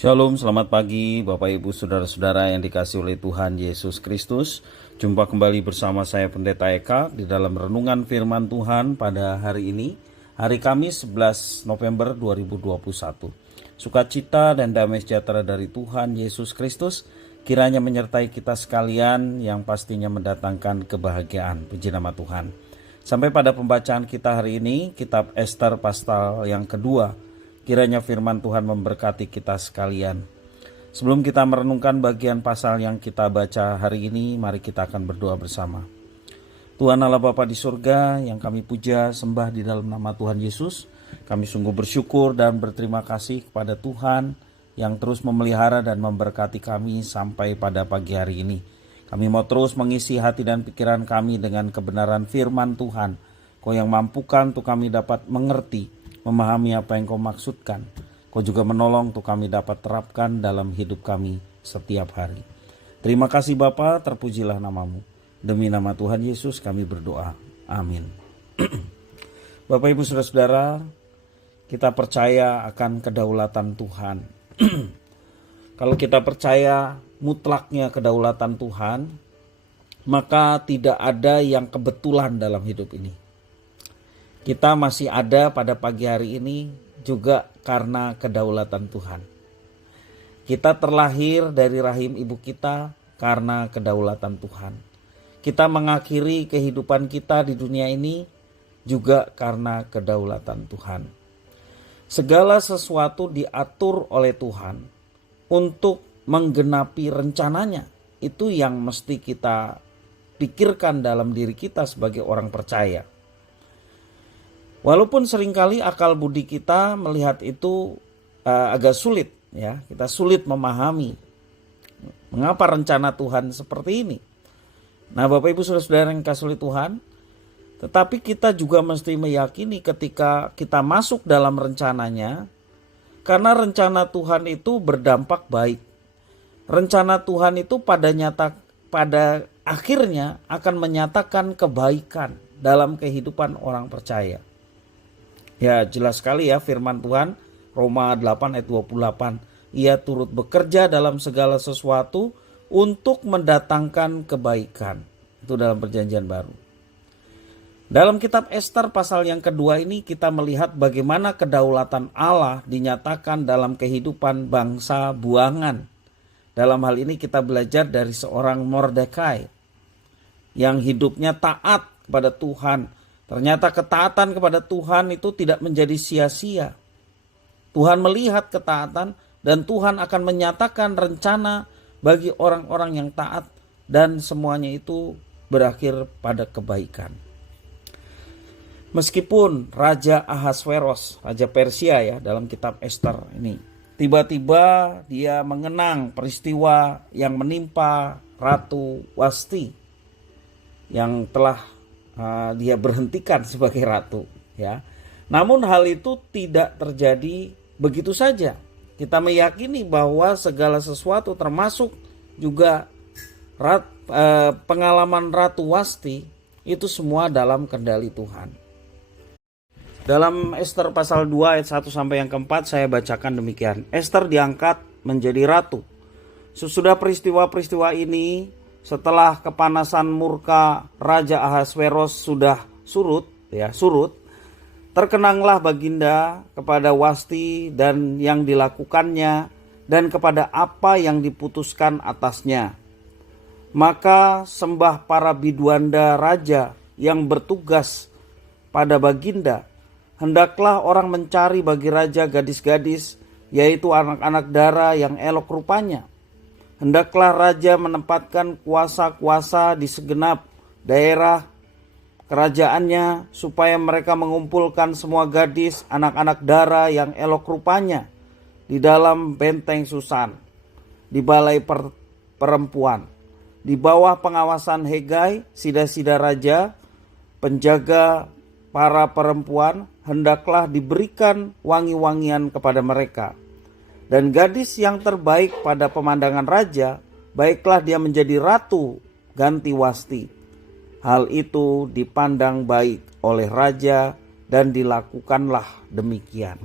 Shalom, selamat pagi Bapak Ibu Saudara-saudara yang dikasihi oleh Tuhan Yesus Kristus. Jumpa kembali bersama saya Pendeta Eka di dalam renungan firman Tuhan pada hari ini, hari Kamis 11 November 2021. Sukacita dan damai sejahtera dari Tuhan Yesus Kristus kiranya menyertai kita sekalian yang pastinya mendatangkan kebahagiaan. Puji nama Tuhan. Sampai pada pembacaan kita hari ini, kitab Ester pasal yang kedua. Kiranya firman Tuhan memberkati kita sekalian. Sebelum kita merenungkan bagian pasal yang kita baca hari ini, mari kita akan berdoa bersama. Tuhan Allah Bapa di surga yang kami puja sembah di dalam nama Tuhan Yesus, kami sungguh bersyukur dan berterima kasih kepada Tuhan yang terus memelihara dan memberkati kami sampai pada pagi hari ini. Kami mau terus mengisi hati dan pikiran kami dengan kebenaran firman Tuhan. Kau yang mampukan untuk kami dapat mengerti, memahami apa yang Kau maksudkan. Kau juga menolong untuk kami dapat terapkan dalam hidup kami setiap hari. Terima kasih Bapa, terpujilah namamu. Demi nama Tuhan Yesus kami berdoa. Amin. Bapak Ibu Saudara-saudara, kita percaya akan kedaulatan Tuhan. Kalau kita percaya mutlaknya kedaulatan Tuhan, maka tidak ada yang kebetulan dalam hidup ini. Kita masih ada pada pagi hari ini juga karena kedaulatan Tuhan. Kita terlahir dari rahim ibu kita karena kedaulatan Tuhan. Kita mengakhiri kehidupan kita di dunia ini juga karena kedaulatan Tuhan. Segala sesuatu diatur oleh Tuhan untuk menggenapi rencananya. Itu yang mesti kita pikirkan dalam diri kita sebagai orang percaya. Walaupun seringkali akal budi kita melihat itu agak sulit, ya, kita sulit memahami mengapa rencana Tuhan seperti ini. Nah, Bapak Ibu Saudara-saudara yang kasih oleh Tuhan, tetapi kita juga mesti meyakini ketika kita masuk dalam rencananya, karena rencana Tuhan itu berdampak baik. Rencana Tuhan itu pada akhirnya akan menyatakan kebaikan dalam kehidupan orang percaya. Ya, jelas sekali ya firman Tuhan Roma 8 ayat 28. Ia turut bekerja dalam segala sesuatu untuk mendatangkan kebaikan. Itu dalam perjanjian baru. Dalam kitab Ester pasal yang kedua ini kita melihat bagaimana kedaulatan Allah dinyatakan dalam kehidupan bangsa buangan. Dalam hal ini kita belajar dari seorang Mordekai yang hidupnya taat kepada Tuhan. Ternyata ketaatan kepada Tuhan itu tidak menjadi sia-sia. Tuhan melihat ketaatan dan Tuhan akan menyatakan rencana bagi orang-orang yang taat dan semuanya itu berakhir pada kebaikan. Meskipun Raja Ahasveros, Raja Persia ya dalam kitab Ester ini, tiba-tiba dia mengenang peristiwa yang menimpa Ratu Wasti yang telah dia berhentikan sebagai ratu, ya. Namun hal itu tidak terjadi begitu saja. Kita meyakini bahwa segala sesuatu termasuk juga pengalaman Ratu Wasti itu semua dalam kendali Tuhan. Dalam Ester pasal 2 ayat 1 sampai yang keempat saya bacakan demikian. Ester diangkat menjadi ratu. Sesudah peristiwa-peristiwa ini, setelah kepanasan murka Raja Ahasveros sudah surut, terkenanglah Baginda kepada Wasti dan yang dilakukannya dan kepada apa yang diputuskan atasnya. Maka sembah para biduanda raja yang bertugas pada Baginda, hendaklah orang mencari bagi raja gadis-gadis, yaitu anak-anak dara yang elok rupanya. Hendaklah raja menempatkan kuasa-kuasa di segenap daerah kerajaannya supaya mereka mengumpulkan semua gadis anak-anak dara yang elok rupanya di dalam benteng Susan, di balai perempuan, di bawah pengawasan Hegai, sida-sida raja, penjaga para perempuan, hendaklah diberikan wangi-wangian kepada mereka. Dan gadis yang terbaik pada pemandangan raja, baiklah dia menjadi ratu ganti Wasti. Hal itu dipandang baik oleh raja dan dilakukanlah demikian.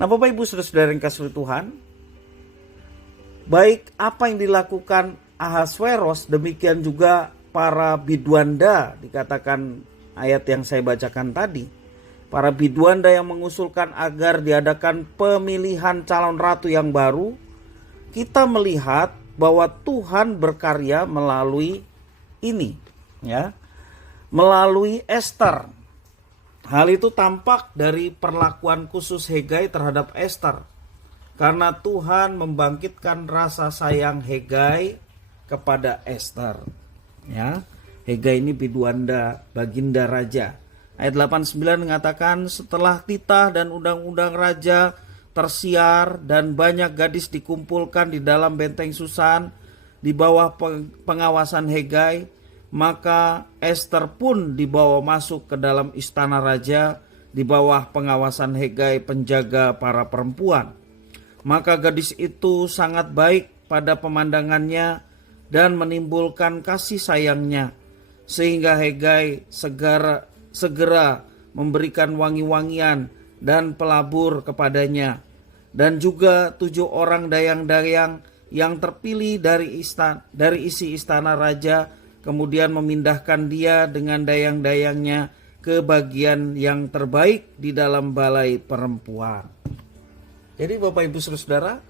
Nah, Bapak Ibu Saudara-saudara yang kasih Tuhan, Baik apa yang dilakukan Ahasveros, demikian juga para biduanda, dikatakan ayat yang saya bacakan tadi. Para biduanda yang mengusulkan agar diadakan pemilihan calon ratu yang baru, kita melihat bahwa Tuhan berkarya melalui ini, ya, melalui Ester. Hal itu tampak dari perlakuan khusus Hegai terhadap Ester, karena Tuhan membangkitkan rasa sayang Hegai kepada Ester. Ya, Hegai ini biduanda, baginda raja. Ayat 89 mengatakan, setelah titah dan undang-undang raja tersiar dan banyak gadis dikumpulkan di dalam benteng Susan di bawah pengawasan Hegai, maka Ester pun dibawa masuk ke dalam istana raja di bawah pengawasan Hegai, penjaga para perempuan. Maka gadis itu sangat baik pada pemandangannya dan menimbulkan kasih sayangnya, sehingga Hegai segera memberikan wangi-wangian dan pelabur kepadanya, dan juga 7 orang dayang-dayang yang terpilih dari isi istana raja, kemudian memindahkan dia dengan dayang-dayangnya ke bagian yang terbaik di dalam balai perempuan. Jadi Bapak Ibu Saudara,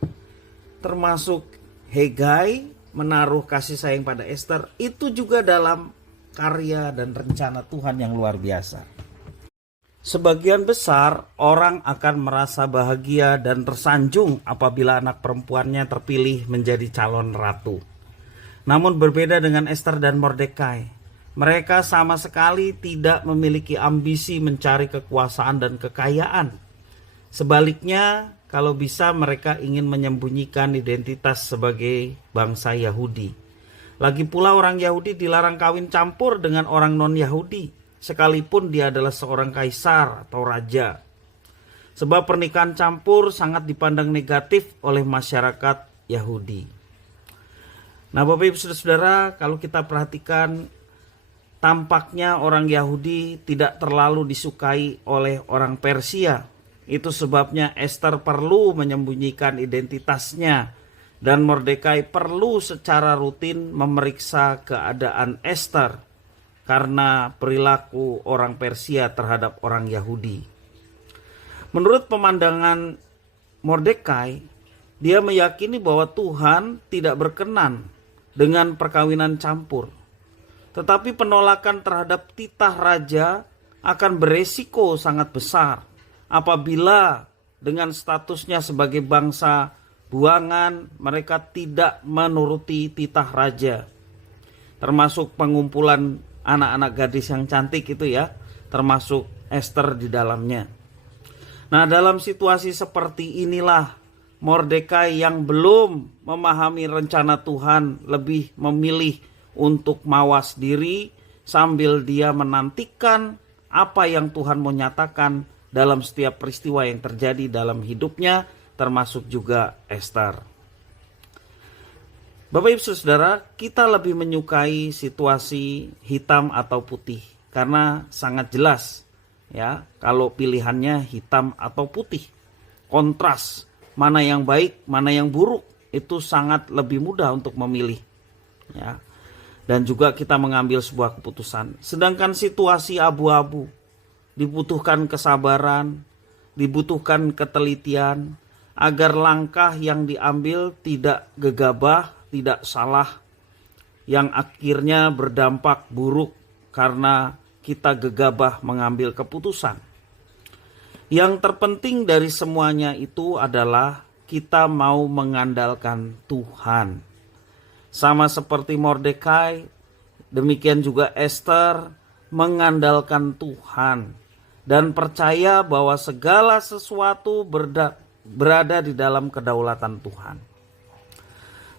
termasuk Hegai menaruh kasih sayang pada Ester, itu juga dalam karya dan rencana Tuhan yang luar biasa. Sebagian besar orang akan merasa bahagia dan tersanjung apabila anak perempuannya terpilih menjadi calon ratu. Namun berbeda dengan Ester dan Mordekai, mereka sama sekali tidak memiliki ambisi mencari kekuasaan dan kekayaan. Sebaliknya, kalau bisa mereka ingin menyembunyikan identitas sebagai bangsa Yahudi. Lagi pula orang Yahudi dilarang kawin campur dengan orang non-Yahudi, sekalipun dia adalah seorang kaisar atau raja. Sebab pernikahan campur sangat dipandang negatif oleh masyarakat Yahudi. Nah Bapak Ibu Saudara, kalau kita perhatikan, tampaknya orang Yahudi tidak terlalu disukai oleh orang Persia. Itu sebabnya Ester perlu menyembunyikan identitasnya, dan Mordekai perlu secara rutin memeriksa keadaan Ester karena perilaku orang Persia terhadap orang Yahudi. Menurut pemandangan Mordekai, dia meyakini bahwa Tuhan tidak berkenan dengan perkawinan campur. Tetapi penolakan terhadap titah raja akan beresiko sangat besar apabila dengan statusnya sebagai bangsa buangan mereka tidak menuruti titah raja. Termasuk pengumpulan anak-anak gadis yang cantik itu ya, termasuk Ester di dalamnya. Nah dalam situasi seperti inilah Mordekai yang belum memahami rencana Tuhan lebih memilih untuk mawas diri sambil dia menantikan apa yang Tuhan mau nyatakan dalam setiap peristiwa yang terjadi dalam hidupnya, termasuk juga Ester. Bapak Ibu Saudara, kita lebih menyukai situasi hitam atau putih karena sangat jelas ya kalau pilihannya hitam atau putih. Kontras, mana yang baik, mana yang buruk, itu sangat lebih mudah untuk memilih. Ya. Dan juga kita mengambil sebuah keputusan. Sedangkan situasi abu-abu, dibutuhkan kesabaran, dibutuhkan ketelitian, agar langkah yang diambil tidak gegabah, tidak salah, yang akhirnya berdampak buruk karena kita gegabah mengambil keputusan. Yang terpenting dari semuanya itu adalah kita mau mengandalkan Tuhan. Sama seperti Mordekai, demikian juga Ester mengandalkan Tuhan dan percaya bahwa segala sesuatu berada di dalam kedaulatan Tuhan.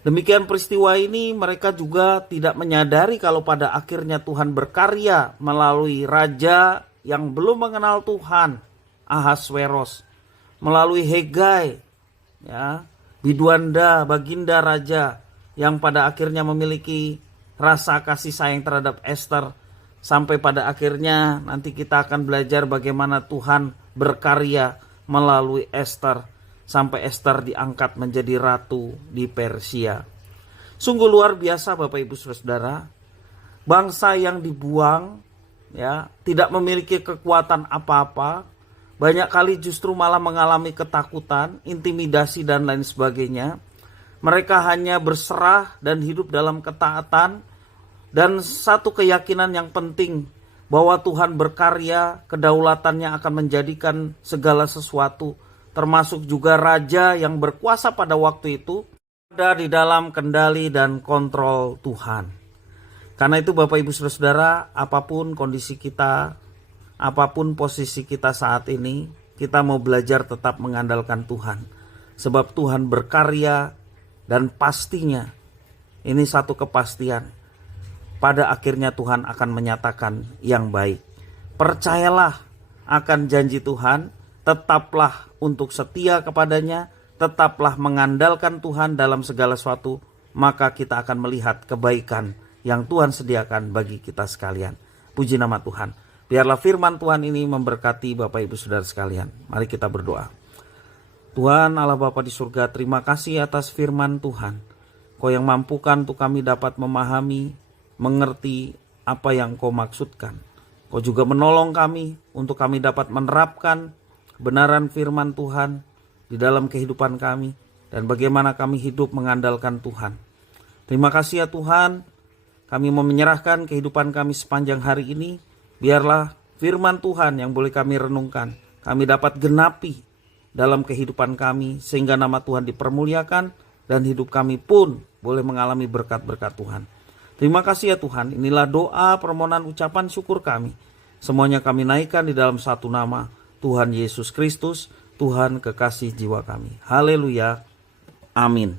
Demikian peristiwa ini mereka juga tidak menyadari kalau pada akhirnya Tuhan berkarya melalui raja yang belum mengenal Tuhan, Ahasveros, melalui Hegai, ya, biduanda, baginda raja yang pada akhirnya memiliki rasa kasih sayang terhadap Ester. Sampai pada akhirnya nanti kita akan belajar bagaimana Tuhan berkarya melalui Ester sampai Ester diangkat menjadi ratu di Persia. Sungguh luar biasa Bapak Ibu Saudara. Bangsa yang dibuang, ya, tidak memiliki kekuatan apa-apa, banyak kali justru malah mengalami ketakutan, intimidasi dan lain sebagainya. Mereka hanya berserah dan hidup dalam ketaatan dan satu keyakinan yang penting, bahwa Tuhan berkarya, kedaulatannya akan menjadikan segala sesuatu, termasuk juga raja yang berkuasa pada waktu itu, ada di dalam kendali dan kontrol Tuhan. Karena itu Bapak Ibu Saudara, apapun kondisi kita, apapun posisi kita saat ini, kita mau belajar tetap mengandalkan Tuhan. Sebab Tuhan berkarya dan pastinya, ini satu kepastian, pada akhirnya Tuhan akan menyatakan yang baik. Percayalah akan janji Tuhan, tetaplah untuk setia kepadanya, tetaplah mengandalkan Tuhan dalam segala sesuatu, maka kita akan melihat kebaikan yang Tuhan sediakan bagi kita sekalian. Puji nama Tuhan. Biarlah firman Tuhan ini memberkati Bapak Ibu Saudara sekalian. Mari kita berdoa. Tuhan Allah Bapa di surga, terima kasih atas firman Tuhan. Kau yang mampukan untuk kami dapat memahami, mengerti apa yang Kau maksudkan. Kau juga menolong kami untuk kami dapat menerapkan kebenaran firman Tuhan di dalam kehidupan kami, dan bagaimana kami hidup mengandalkan Tuhan. Terima kasih ya Tuhan, kami mau menyerahkan kehidupan kami sepanjang hari ini. Biarlah firman Tuhan yang boleh kami renungkan, kami dapat genapi dalam kehidupan kami, sehingga nama Tuhan dipermuliakan dan hidup kami pun boleh mengalami berkat-berkat Tuhan. Terima kasih ya Tuhan, inilah doa, permohonan, ucapan syukur kami. Semuanya kami naikkan di dalam satu nama, Tuhan Yesus Kristus, Tuhan kekasih jiwa kami. Haleluya. Amin.